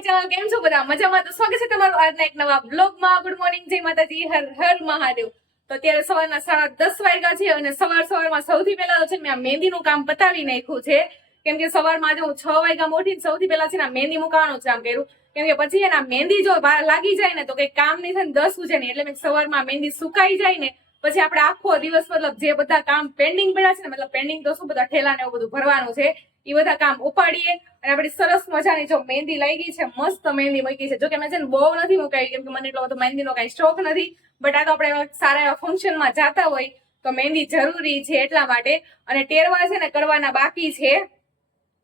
My channel કેમ છો બધા મજામાં? તો સ્વાગત છે તમારું આજના એક નવા બ્લોગમાં. ગુડ મોર્નિંગ, જય માતાજી, હર હર મહાદેવ. તો અત્યારે સવારના 10:30 વાગ્યા છે અને સવારમાં સૌથી પહેલા તો છે મેં આ મહેંદીનું કામ પતાવી નાખ્યું છે. કેમ કે સવારમાં આજે હું 6 વાગ્યા ઉઠીને સૌથી પહેલા છે ને મહેંદી મુકાવાનું કામ કર્યું. કેમ કે પછી એના મહેંદી જો લાગી જાય ને તો કઈ કામ નહીં થાય ને 10 ઉજે નહીં. એટલે મેં સવારમાં મહેંદી સુકાઈ જાય ને પછી આપણે આખો દિવસ મતલબ જે બધા કામ પેન્ડિંગ પડ્યા છે ને, મતલબ પેન્ડિંગ તો શું બધા ઠેલા ને એવું બધું ભરવાનું છે, એ બધા કામ ઉપાડીએ અને આપણી સરસ મજાની જો મહેંદી લાગી છે, મસ્ત મહેંદી મૂકી છે. જો કે મેં છે ને બહુ નથી મુકાઈ, કેમ કે મને એટલો બધો મહેંદીનો કઈ શોખ નથી, બટ આ તો આપણે સારા એવા ફંક્શનમાં જતા હોય તો મહેંદી જરૂરી છે એટલા માટે. અને ટેરવા છે ને કરવાના બાકી છે.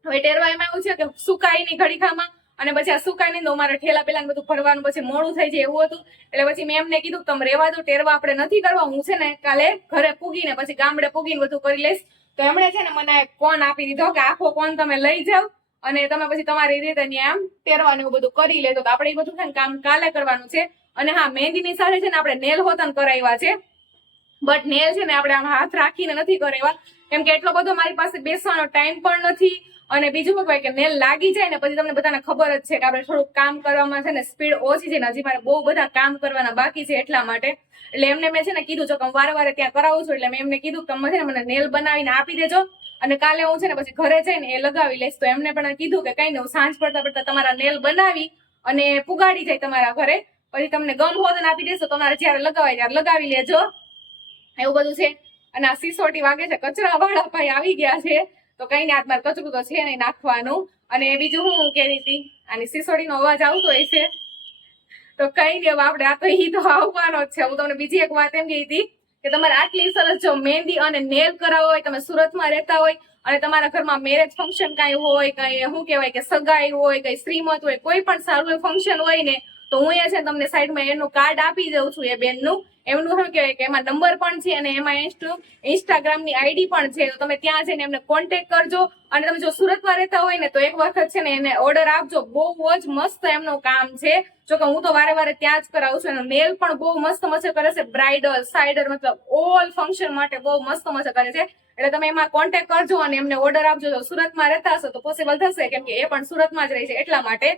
હવે ટેરવા એમાં એવું છે કે સુકાઈ ની ઘડીખામાં અને પછી આ સુકાઈ નહીં તો મારે ઠેલા પેલા બધું ભરવાનું પછી મોડું થઈ જાય એવું હતું. એટલે પછી મેં એમને કીધું તમે રેવા દો, ટેરવા આપણે નથી કરવા, હું છે ને કાલે ઘરે પૂગીને પછી ગામડે પૂગીને બધું કરી લઈશ. તો એમણે છે ને મને કોન આપી દીધો કે આખો કોન તમે લઈ જાઓ અને તમે પછી તમારી રીતે આમ ટેરવાનું એવું બધું કરી લેતો. તો આપણે એ બધું છે ને કામ કાલે કરવાનું છે. અને હા, મહેંદીની સાથે છે ને આપણે નેલ હોતન કરાવ્યા છે, બટ નેલ છે ને આપણે આમ હાથ રાખીને નથી કરાવ્યા, કેમ કે એટલો બધો મારી પાસે બેસવાનો ટાઈમ પણ નથી. અને બીજું શું કહેવાય કે નેલ લાગી જાય ને પછી તમને બધાને ખબર જ છે કે આપણે થોડુંક કામ કરવામાં છે ને સ્પીડ ઓછી છે ને હજી મારે બહુ બધા કામ કરવાના બાકી છે એટલા માટે. એટલે એમને મેં છે ને કીધું જો કે વારે ત્યાં કરાવું છું, એટલે મેં એમને કીધું તમે છે ને મને નેલ બનાવીને આપી દેજો અને કાલે હું છે ને પછી ઘરે જઈને એ લગાવી લઈશ. તો એમને પણ કીધું કે કઈ નહીં, હું સાંજ પડતા તમારા નેલ બનાવી અને પુગાડી જાય તમારા ઘરે, પછી તમને ગમ હોત ને આપી દેશો, તમારે જયારે લગાવાય ત્યારે લગાવી લેજો, એવું બધું છે. અને આ સિસોટી વાગે છે, કચરા વાળા ભાઈ આવી ગયા છે, તો કઈ નહીં, હાથમાં કચરું તો છે નહીં નાખવાનું. અને બીજું હું કહેતી હતી, આની સિસોટીનો અવાજ આવતો હોય છે તો કઈ નહીં, હવે આપણે આ તો ઈ તો આવવાનો જ છે. હું તમને બીજી એક વાત એમ કહી હતી કે તમારે આટલી સરસ જો મહેંદી અને નેલ કરાવવો હોય, તમે સુરતમાં રહેતા હોય અને તમારા ઘરમાં મેરેજ ફંક્શન કઈ હોય, કઈ શું કહેવાય કે સગાઈ હોય, કઈ શ્રીમત હોય, કોઈ પણ સારું ફંક્શન હોય ને, તો હું અહીંયા છે તમને સાઈડમાં એનું કાર્ડ આપી દઉં છું એ બેનનું. એમનું શું કહેવાય કે એમાં નંબર પણ છે અને એમાં ઇન્સ્ટાગ્રામની આઈડી પણ છે, તો તમે ત્યાં જઈને એમને કોન્ટેક્ટ કરજો. અને તમે જો સુરતમાં રહેતા હોય ને તો એક વખત છે ને એને ઓર્ડર આપજો, બહુ જ મસ્ત એમનું કામ છે. જો કે હું તો વારે ત્યાં જ કરાવું છું. એનો નેલ પણ બહુ મસ્ત કરે છે, બ્રાઇડલ સાઇડર મતલબ ઓલ ફંક્શન માટે બહુ મસ્ત કરે છે. એટલે તમે એમાં કોન્ટેક્ટ કરજો અને એમને ઓર્ડર આપજો. જો સુરતમાં રહેતા હશો તો પોસિબલ થશે, કેમ કે એ પણ સુરતમાં જ રહે છે એટલા માટે.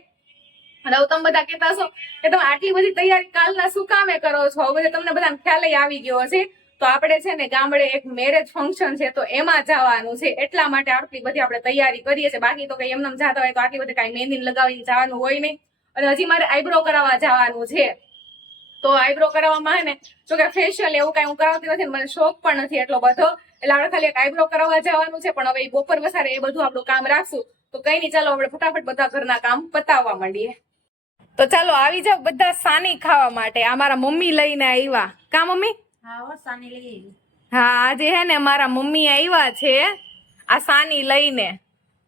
અને તમે બધા કહેતા હશો કે તમે આટલી બધી તૈયારી કાલના શું કામે કરો છો, હવે તમને બધાને ખ્યાલ આવી ગયો હશે. તો આપણે છે ને ગામડે એક મેરેજ ફંક્શન છે તો એમાં જવાનું છે, એટલા માટે આટલી બધી આપણે તૈયારી કરીએ છીએ. બાકી તો કઈ એમને જતા હોય તો આટલી બધી કઈ મહેંદી લગાવીને જવાનું હોય નહીં. અને હજી મારે આઈબ્રો કરાવવા જવાનું છે, તો આઈબ્રો કરાવવામાં હે ને જો કે ફેશિયલ એવું કઈ હું કરાવતી નથી, મને શોખ પણ નથી એટલો બધો, એટલે આપણે ખાલી એક આઈબ્રો કરાવવા જવાનું છે. પણ હવે બપોર વસારે એ બધું આપણું કામ રાખશું. તો કઈ નહીં, ચાલો આપણે ફટાફટ બધા ઘરના કામ પતાવવા માંડીએ. તો ચાલો આવી જાવ બધા સાની ખાવા માટે. આ મારા મમ્મી લઈને આવ્યા. કા મમ્મી? હા, આજે હે ને મારા મમ્મી આવ્યા છે આ સાની લઈને.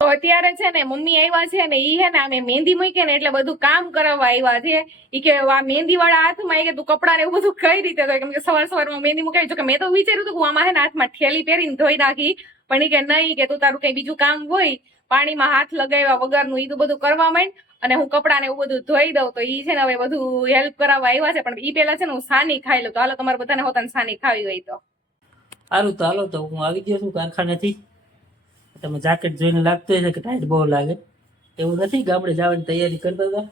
તો અત્યારે છે ને મમ્મી આવ્યા છે ને ઈ હે ને અમે મહેંદી મૂકી ને એટલે બધું કામ કરાવવા આવ્યા છે. ઈ કે આ મહેંદી વાળા હાથમાં કે તું કપડા ને એવું બધું કઈ રીતે કરે, કેમ કે સવારમાં મહેંદી મુકાવી. જો કે મેં તો વિચાર્યું હતું કે આમાં હે ને હાથમાં ઠેલી પહેરીને ધોઈ નાખી, પણ ઈ કે નહીં, કે તું તારું કઈ બીજું કામ હોય પાણીમાં હાથ લગાવ્યા વગરનું ઈ તો બધું કરવા માંડ અને હું કપડા ને એવું બધું ધોઈ દઉં. તો ઈ છે ને હવે બધું હેલ્પ કરાવવા આવ્યા છે, પણ ઈ પેલા છે ને હું સાની ખાઈ લઉં. તો હાલો તમારે બધાને હોતા સાની ખાવી હોય તો સારું. તો હાલો, તો હું આવી ગયો છું કારખાનેથી. તમે જાકેટ જોઈને લાગતું હશે કે ટાઈટ બહુ લાગે, એવું નથી. ગામડે જવાની તૈયારી કરતા હતા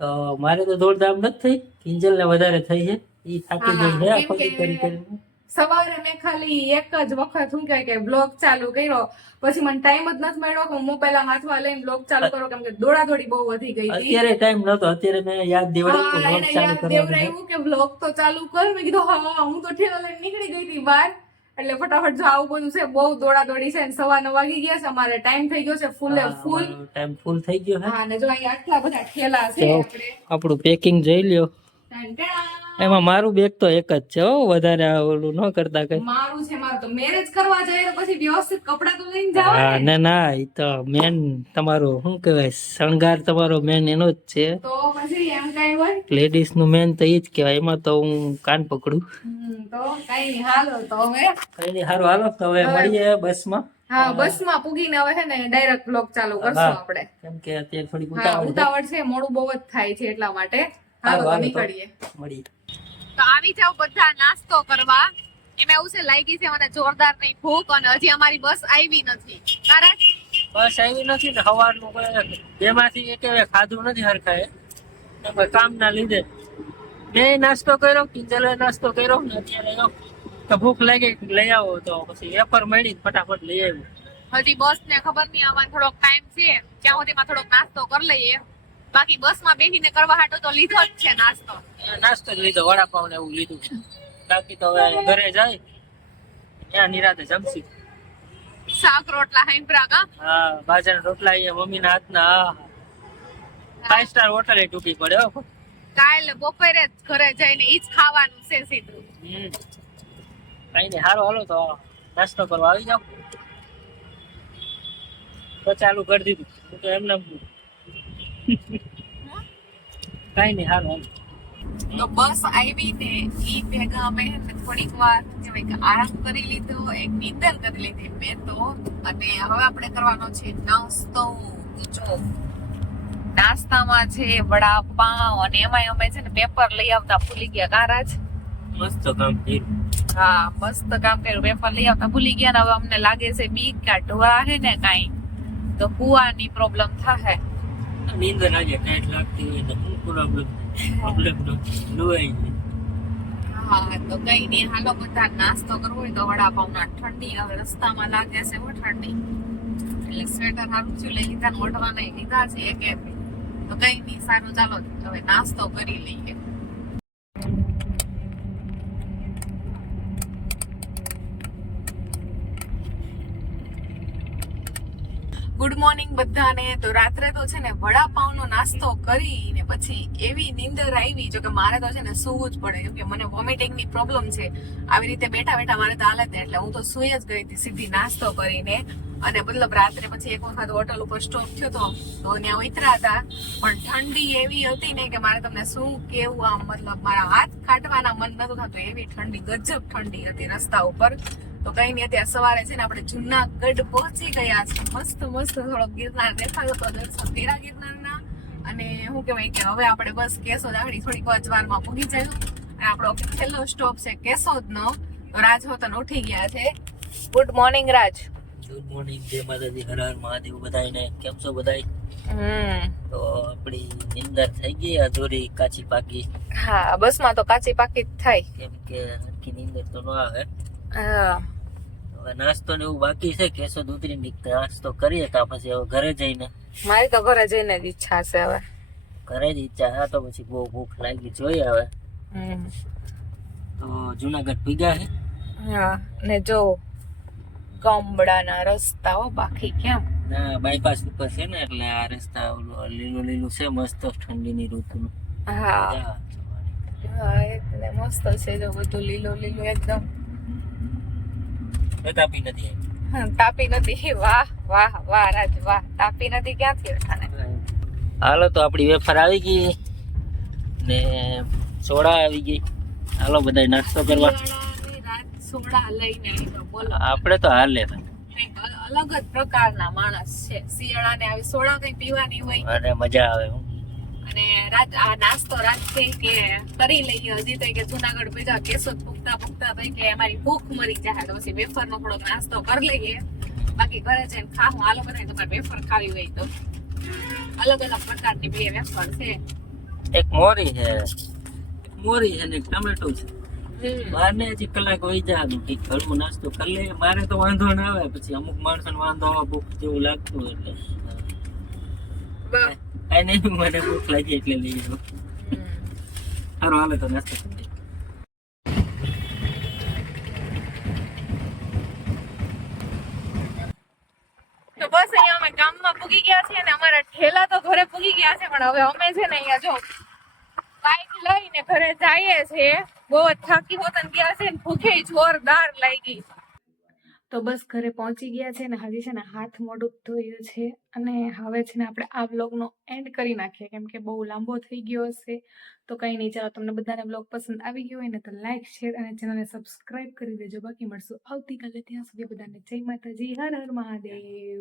તો મારે તો દોડધામ નથી થઈ, કિંજલ ને વધારે થઈ છે. ઈ થાકી ગઈ છે આખો દી કરીને. સવારે મેં ખાલી એક જ વખત શું કે બ્લોગ ચાલુ કર્યો, પછી મને ટાઈમ જ નથી મળ્યો કે હું મોબાઈલ હાથમાં લઈને બ્લોગ ચાલુ કરો, કેમ કે દોડાદોડી બહુ વધી ગઈ હતી. અત્યારે ટાઈમ નતો, અત્યારે મેં યાદ દેવડાવ્યું કે બ્લોગ તો ચાલુ કર. મેં કીધું હા, હું તો ઠેલો લઈને નીકળી ગઈ હતી બહાર. એટલે ફટાફટ જો આવું બધું છે, બહુ દોડાદોડી છે. 9:15 વાગી ગયા છે, અમારે ટાઈમ થઈ ગયો છે ફૂલ ટાઈમ ફૂલ થઈ ગયો છે. હા, અને જો અહીંયા આટલા બધા ઠેલા છે. આપણું પેકિંગ જોઈ લ્યો. એમાં મારું બેગ તો એક જ છે હો, વધારે ઓલું ન કરતા કઈ. મારું છે, મારું તો મેરેજ કરવા જાય પછી વ્યવસ્થિત કપડા તો લઈને જાવ. હા, ના ઈ તો મેન તમારો શું કહેવાય શણગાર, તમારો મેન એનો જ છે. તો પછી એમ કઈ હોય, લેડીઝ નું મેન તો ઈ જ કહેવાય. એમાં તો હું કાન પકડું. તો કઈ નહીં, હાલો તો હવે કઈ નહીં, સારું હાલો તો હવે મળીએ બસમાં. હા, બસમાં પૂગીને હવે છે ને ડાયરેક્ટ બ્લોગ ચાલુ કરશું આપણે, કેમ કે અત્યારે થોડી ઉતાવળ છે, મોડું બહુ જ થાય છે એટલા માટે. હાલો તો નીકળીએ, મળીએ. તો આવી જાવ બધા નાસ્તો કરવા. એમાં એવું છે લાગી છે મને જોરદાર નહીં ભૂખ, અને હજી અમારી બસ આવી નથી. કારણ બસ આવી નથી ને સવારનું કોઈ બેમાંથી એક ખાધું નથી હરખાએ કામના લીધે. મેં નાસ્તો કર્યો, કિંજલે નાસ્તો કર્યો ને અત્યારે તો ભૂખ લાગી લઈ આવો તો પછી વેફર મળી ફટાફટ લઈ આવ્યું. હજી બસ ને ખબર નહીં આવવાનો થોડોક ટાઈમ છે, ત્યાં સુધીમાં થોડોક નાસ્તો કરી લઈએ. બાકી બસ માં બેસીને કરવા હાટો તો લીધો જ છે નાસ્તો. નાસ્તો જ લીધો, વડાપાવ ને એવું લીધું છે. બાકી તો હવે ઘરે જાય ત્યાં નિરાતે જમશી. શાક રોટલા હાંભળા કા? હા, બાજરાના રોટલા એ મમ્મીના હાથના. 5 સ્ટાર હોટલ એ તૂટી પડે હો. કાલે બપોરે જ ઘરે જઈને ઈ જ ખાવાનું છે સીધું. કઈ નહીં, હારો હાલો તો નાસ્તો કરવા આવી જાવ. તો ચાલુ કરી દીધું હું તો એમને કઈ નહીં, હારો હાલો. તો બસ આવી ને ઈ ભેગા અમે થોડીક વાર કહેવાય કે આરામ કરી લીધો, એક નીંદર કરી લીધી મેં તો. અને હવે આપણે કરવાનો છે નાસ્તો. જો નાસ્તામાં છે વડાપાવ, અને એમાંય અમે છે ને પેપર લઈ આવતા ભૂલી ગયા. કારાજ મસ્ત કામ કર્યું. હા, મસ્ત કામ કર્યું. પેપર લઈ આવતા ભૂલી ગયા ને હવે અમને લાગે છે બીક કે ઢોળા હે ને કાંઈ તો કુવાની પ્રોબ્લેમ થાય. નીંદર આજે ટાઈટ લાગતી હોય તો શું પ્રોબ્લેમ લોહી. હા, તો કઈ નહીં, હાલો બધા નાસ્તો કરવો હોય તો વડાપાવના. ઠંડી હવે રસ્તામાં લાગે છે હો ઠંડી, એટલે સ્વેટર સારું થયું લઈ લીધા, મોઢવાના લીધા છે એક એક. તો કઈ નહીં, સારું ચાલો હવે નાસ્તો કરી લઈએ. ગુડ મોર્નિંગ બધાને. તો રાત્રે તો છે ને વડાપાવનો નાસ્તો કરીને પછી એવી નીંદર આવી, જો કે મારે તો છે ને સૂવું જ પડે કેમ કે મને વોમિટિંગની પ્રોબ્લેમ છે. આવી રીતે બેઠા બેઠા મારે તો હાલત, એટલે હું તો સૂઈ જ ગઈ હતી સીધી નાસ્તો કરીને. અને મતલબ રાત્રે પછી એક વખત હોટલ ઉપર સ્ટોપ થયો તો ત્યાં ઉતર્યા હતા, પણ ઠંડી એવી હતી ને કે મારે તમને શું કેવું, આમ મતલબ મારા હાથ કાઢવાના મન નતું થતું, એવી ઠંડી, ગજબ ઠંડી હતી રસ્તા ઉપર. તો કઈ નહીં, અત્યારે સવારે છે ને આપણે જુનાગઢ પહોંચી ગયા છે. મસ્ત મસ્ત થોડો ગિરનાર દેખાયો તો, દર્શન કર્યા ગિરનારના. અને શું કહેવાય કે હવે આપણે બસ કેશોદ આગળ થોડીક વારમાં પૂગી જઈશું. અને આપણો છેલ્લો સ્ટોપ છે કેશોદનો. તો રાજ હોતન ઉઠી ગયા છે. ગુડ મોર્નિંગ રાજ. ગુડ મોર્નિંગ, જય માતાજી, હર હર મહાદેવ બધાને. કેમ છો બધાય? તો આપણી નીંદર થઈ ગઈ અધૂરી, કાચી પાકી. હા, બસમાં તો કાચી પાકી જ થાય કેમ કે હરકી નીંદર તો ન આવે. હા. હવે નાસ્તો ને એવું બાકી છે, કેશોદ ઉતરીને નાસ્તો કરીએ તો પછી હવે ઘરે જઈને. મારી તો ઘરે જઈને જ ઈચ્છા છે હવે. ઘરે જ ઈચ્છા હા, તો પછી બહુ ભૂખ લાગી, જોઈએ હવે. તો જુનાગઢ ભીગા છે. હા, ને જો ગામડાના રસ્તાઓ બાકી કેમ. ના, બાયપાસ ઉપર છે ને એટલે આ રસ્તા લીલું લીલું છે, મસ્ત ઠંડીની ઋતુનું. હા મજા હા, એટલે મસ્ત છે જો બધું લીલું લીલું એકદમ. તાપી નથી આવી. તાપી નદી, વાહ વાહ વાહ રાજ વાહ. તાપી નદી ક્યાંથી અટાણે? હાલો તો આપણી વેફર આવી ગઈ ને સોડા આવી ગઈ. હાલો બધા નાસ્તો કરવા. રાજ સોડા લઈને આવ્યો, બોલો. આપણે તો હાલે કંઈક અલગ જ પ્રકારના માણસ છે. શિયાળાને આવી સોડા કઈ પીવાની હોય અને મજા આવે. અને રાત આ નાસ્તો રાત કે કરી લઈએ. હજી તો કે જુનાગઢ ભેગા કેશોદ પૂગતા પૂગતા તો કે અમારી ભૂખ મરી જાય, તો પછી વેફર નો થોડોક નાસ્તો કરી લઈએ. બાકી ઘરે જઈને ખાવું. હાલો બધા તમારે વેફર ખાવી હોય તો અલગ અલગ પ્રકારની બે વેફર છે. એક મોરી છે ને એક ટમેટો છે. બારને હજી કલાક વહી જાય, કંઈક હળવું નાસ્તો કરી લે. મારે તો વાંધો ના આવે, પછી અમુક માણસોને વાંધો આવે ભૂખ જેવું લાગતું હોય એટલે કઈ નહીં, મને ભૂખ લાગી એટલે લઈ જાઉં. સારું હાલે તો નાસ્તો કરી દઈએ. તો બસ અહીંયા અમે ગામમાં પૂગી ગયા છીએ, અને અમારા ઠેલા તો ઘરે પૂગી ગયા છે. પણ હવે અમે છે ને અહીંયા જો બાઈક લઈને ઘરે જઈએ છે. બહુ જ થાકી હોતન ગયા છે ને ભૂખે જોરદાર લાગી. તો બસ ઘરે પહોંચી ગયા છે ને હજી છે ને હાથ મોઢું ધોયું છે. અને હવે છે ને આપણે આ વ્લોગનો એન્ડ કરી નાખીએ, કેમ કે બહુ લાંબો થઈ ગયો હશે. તો કંઈ નહીં, ચાલો તમને બધાને વ્લોગ પસંદ આવી ગયો હોય ને તો લાઈક, શેર અને ચેનલને સબસ્ક્રાઈબ કરી દેજો. બાકી મળશું આવતીકાલે. ત્યાં સુધી બધાને જય માતાજી, હર હર મહાદેવ.